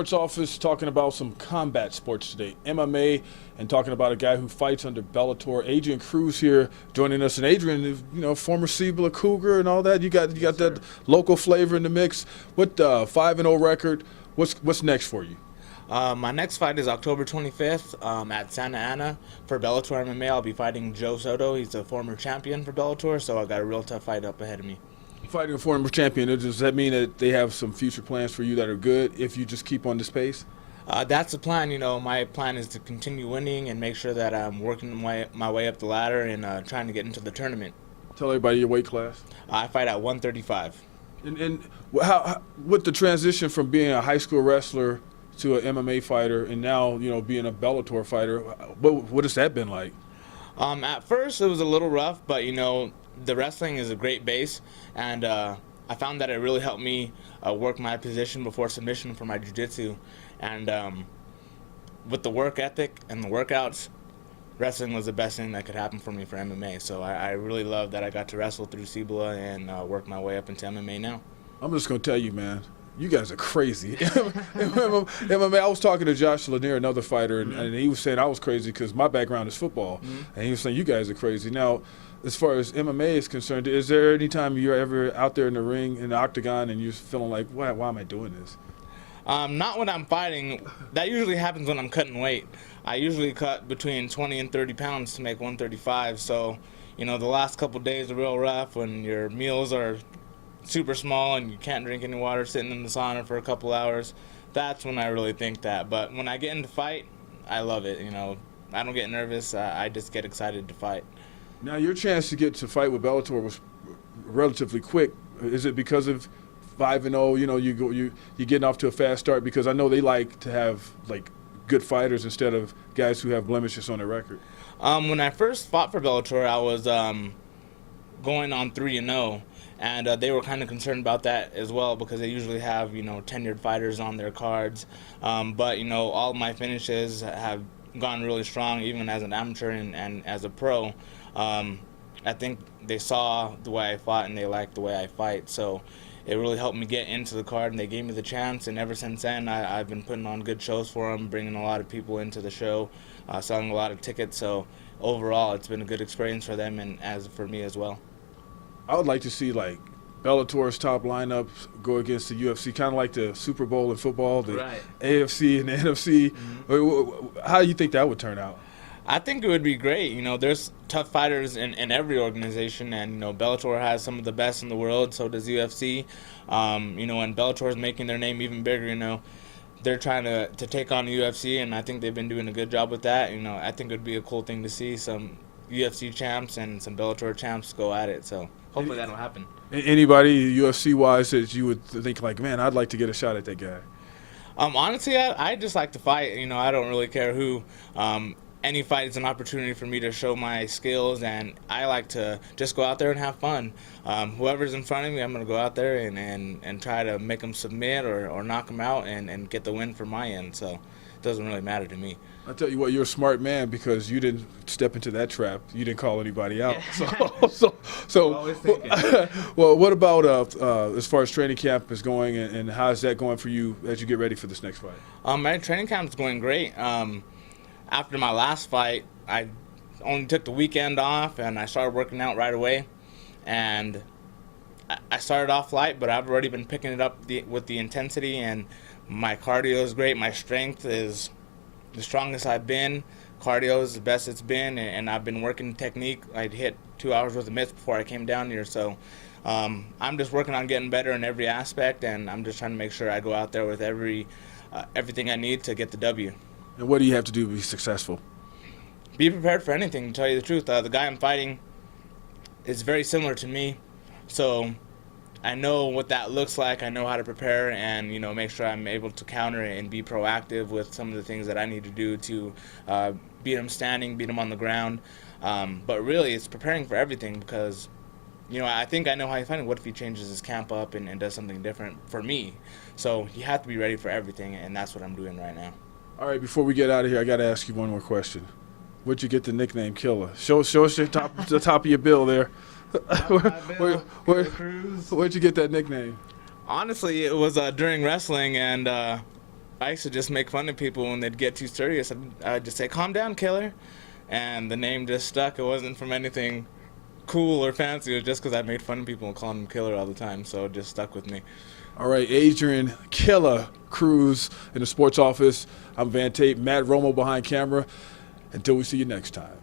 Sports Office talking about some combat sports today, MMA, and talking about a guy who fights under Bellator. Adrian Cruz here joining us, and Adrian is, former Cibola Cougar and all that. You got that local flavor in the mix. What 5-0 record? What's next for you? My next fight is October 25th at Santa Ana for Bellator MMA. I'll be fighting Joe Soto. He's a former champion for Bellator, so I got a real tough fight up ahead of me. Fighting a former champion, does that mean that they have some future plans for you that are good if you just keep on this pace? That's the plan. My plan is to continue winning and make sure that I'm working my way up the ladder and trying to get into the tournament. Tell everybody your weight class. I fight at 135. And how with the transition from being a high school wrestler to an MMA fighter and now being a Bellator fighter, what has that been like? At first it was a little rough, but the wrestling is a great base, and I found that it really helped me work my position before submission for my jiu-jitsu. And with the work ethic and the workouts, wrestling was the best thing that could happen for me for MMA. So I really love that I got to wrestle through Cibola and work my way up into MMA now. I'm just going to tell you, man, you guys are crazy. MMA, I was talking to Josh Lanier, another fighter, and he was saying I was crazy because my background is football. And he was saying you guys are crazy. Now, as far as MMA is concerned, is there any time you're ever out there in the ring, in the octagon, and you're feeling like, why am I doing this? Not when I'm fighting. That usually happens when I'm cutting weight. I usually cut between 20 and 30 pounds to make 135. So, the last couple days are real rough when your meals are super small and you can't drink any water sitting in the sauna for a couple hours. That's when I really think that. But when I get into fight, I love it. I don't get nervous. I just get excited to fight. Now, your chance to get to fight with Bellator was relatively quick. Is it because of 5-0? You're getting off to a fast start, because I know they like to have good fighters instead of guys who have blemishes on their record. When I first fought for Bellator, I was going on 3-0, and they were kind of concerned about that as well because they usually have tenured fighters on their cards. But all my finishes have gone really strong, even as an amateur and as a pro. I think they saw the way I fought and they liked the way I fight, so it really helped me get into the card, and they gave me the chance. And ever since then, I've been putting on good shows for them, bringing a lot of people into the show, selling a lot of tickets. So overall, it's been a good experience for them and as for me as well. I would like to see Bellator's top lineup go against the UFC, kind of like the Super Bowl in football, the AFC and the NFC. How do you think that would turn out? I think it would be great. There's tough fighters in every organization, and Bellator has some of the best in the world. So does UFC. And Bellator is making their name even bigger. They're trying to take on the UFC, and I think they've been doing a good job with that. I think it would be a cool thing to see some UFC champs and some Bellator champs go at it. So hopefully that'll happen. Anybody UFC-wise that you would think man, I'd like to get a shot at that guy? Honestly, I just like to fight. I don't really care who. Any fight is an opportunity for me to show my skills, and I like to just go out there and have fun. Whoever's in front of me, I'm going to go out there and try to make them submit or knock them out and get the win for my end. So it doesn't really matter to me. I tell you what, you're a smart man because you didn't step into that trap. You didn't call anybody out. Well, what about as far as training camp is going, and how is that going for you as you get ready for this next fight? My training camp is going great. After my last fight, I only took the weekend off, and I started working out right away. And I started off light, but I've already been picking it up with the intensity, and my cardio is great. My strength is the strongest I've been. Cardio is the best it's been, and I've been working technique. I'd hit 2 hours worth of mitts before I came down here, so I'm just working on getting better in every aspect, and I'm just trying to make sure I go out there with everything I need to get the W. And what do you have to do to be successful? Be prepared for anything, to tell you the truth. The guy I'm fighting is very similar to me, so I know what that looks like. I know how to prepare and make sure I'm able to counter and be proactive with some of the things that I need to do to beat him standing, beat him on the ground. But really, it's preparing for everything because I think I know how he's fighting. What if he changes his camp up and does something different for me? So you have to be ready for everything, and that's what I'm doing right now. All right, before we get out of here, I got to ask you one more question. Where'd you get the nickname Killer? Show us the top of your bill there. Where'd you get that nickname? Honestly, it was during wrestling, and I used to just make fun of people when they'd get too serious. I'd just say, "Calm down, Killer," and the name just stuck. It wasn't from anything cool or fancy. It was just because I made fun of people and called them Killer all the time, so it just stuck with me. All right, Adrian Killer Cruz in the sports office. I'm Van Tate, Matt Romo behind camera. Until we see you next time.